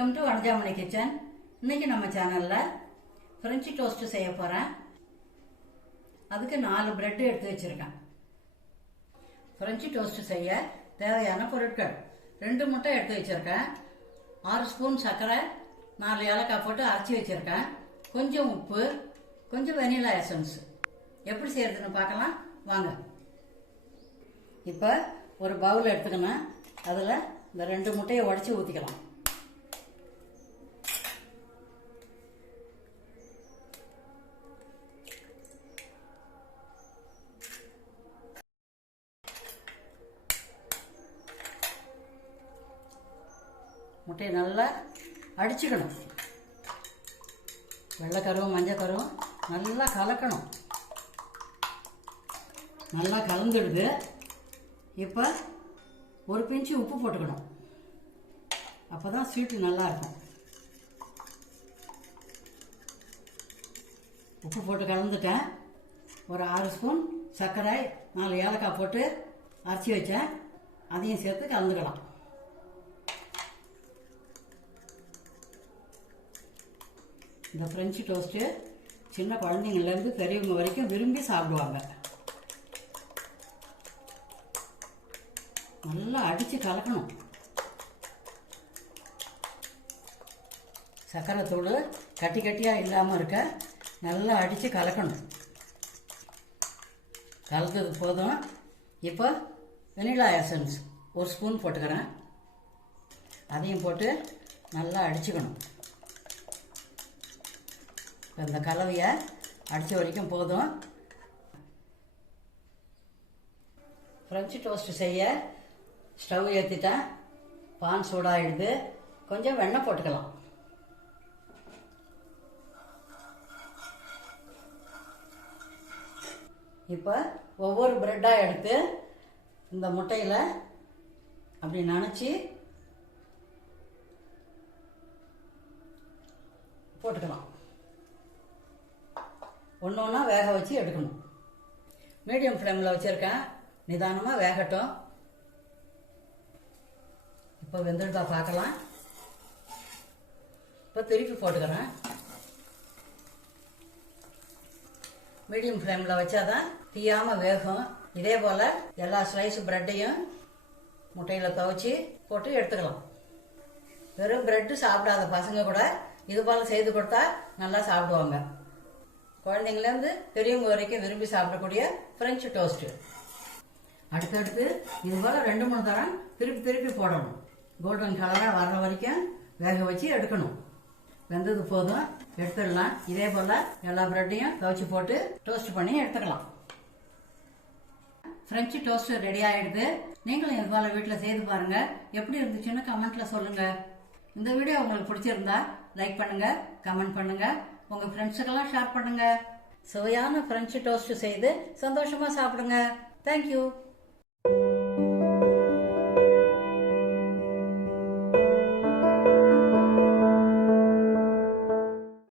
Welcome to Vanajamani kitchen. இன்னைக்கு நம்ம சேனல்ல ஃப்ரெஞ்சு டோஸ்ட் செய்ய போறேன். அதுக்கு 4 பிரெட் எடுத்து வச்சிருக்கேன். ஃப்ரெஞ்சு டோஸ்ட் செய்ய தேவையான பொருட்கள்: 2 முட்டை எடுத்து வச்சிருக்கேன், 6 ஸ்பூன் சர்க்கரை, 4 ஏலக்காய் போட்டு அரைச்சி வச்சிருக்கேன், கொஞ்சம் உப்பு, கொஞ்சம் வெனிலா எசன்ஸ். எப்படி செய்யறதுன்னு பார்க்கலாம் வாங்க. இப்போ ஒரு பவுல் எடுத்துக்கணும். அதில் இந்த 2 முட்டையை உடைச்சி ஊற்றிக்கலாம். முட்டையை நல்லா அடிச்சுக்கணும். வெள்ளைக்கருவும் மஞ்சக்கருவும் நல்லா கலக்கணும். நல்லா கலந்துடுது. இப்போ ஒரு பிஞ்சு உப்பு போட்டுக்கணும். அப்போ தான் ஸ்வீட்டு நல்லா இருக்கும். உப்பு போட்டு கலந்துட்டேன். ஒரு 6 ஸ்பூன் சர்க்கரை, 4 ஏலக்காய் போட்டு அரைச்சி வச்சேன். அதையும் சேர்த்து கலந்துக்கலாம். இந்த ஃப்ரெஞ்சு டோஸ்ட்டு சின்ன குழந்தைங்கள்லேருந்து பெரியவங்க வரைக்கும் விரும்பி சாப்பிடுவாங்க. நல்லா அடித்து கலக்கணும். சர்க்கரை தூள் கட்டி கட்டியாக இல்லாமல் இருக்க நல்லா அடித்து கலக்கணும். கலந்தது போதும். இப்போ வெனிலா எசன்ஸ் 1 ஸ்பூன் போட்டுக்கிறேன். அதையும் போட்டு நல்லா அடிச்சுக்கணும். இந்த கலவையை அடித்த வரைக்கும் போதும். ஃப்ரெஞ்சு டோஸ்ட் செய்ய ஸ்டவ் ஏற்றிட்டேன். பான் சூடாகிடுது. கொஞ்சம் வெண்ணெய் போட்டுக்கலாம். இப்போ ஒவ்வொரு பிரெட்டாக எடுத்து இந்த முட்டையில் அப்படி நனைச்சி போட்டுக்கலாம். ஒன்று ஒன்றா வேக வச்சு எடுக்கணும். மீடியம் ஃப்ளேமில் வச்சுருக்கேன். நிதானமாக வேகட்டும். இப்போ வெந்துடுதா பார்க்கலாம். இப்போ திருப்பி போட்டுக்கிறேன். மீடியம் ஃப்ளேமில் வச்சாதான் தீயாமல் வேகும். இதே போல் எல்லா ஸ்லைஸ் பிரெட்டையும் முட்டையில் துவைச்சி போட்டு எடுத்துக்கலாம். வெறும் பிரெட்டு சாப்பிடாத பசங்க கூட இது போல் செய்து கொடுத்தா நல்லா சாப்பிடுவாங்க. குழந்தைங்கலேருந்து பெரியவங்க வரைக்கும் விரும்பி சாப்பிடக்கூடிய ஃப்ரெஞ்சு டோஸ்ட்டு. அடுத்தடுத்து இது போல் 2-3 தரம் திருப்பி திருப்பி போடணும். கோல்டன் கலராக வர்ற வரைக்கும் வேக வச்சு எடுக்கணும். வெந்தது போதும், எடுத்துடலாம். இதே போல் எல்லா பிரெட்டையும் துவைச்சி போட்டு டோஸ்ட் பண்ணி எடுத்துக்கலாம். ஃப்ரெஞ்சு டோஸ்ட் ரெடி ஆகிடுது. நீங்களும் இது போல் வீட்டில் செய்து பாருங்கள். எப்படி இருந்துச்சுன்னு கமெண்ட்டில் சொல்லுங்கள். இந்த வீடியோ உங்களுக்கு பிடிச்சிருந்தா லைக் பண்ணுங்கள், கமெண்ட் பண்ணுங்கள், உங்கள் ஃப்ரெண்ட்ஸுக்கெல்லாம் ஷேர் பண்ணுங்கள். சுவையான ஃப்ரெஞ்சு டோஸ்ட் செய்து சந்தோஷமாக சாப்பிடுங்க. தேங்க்யூ.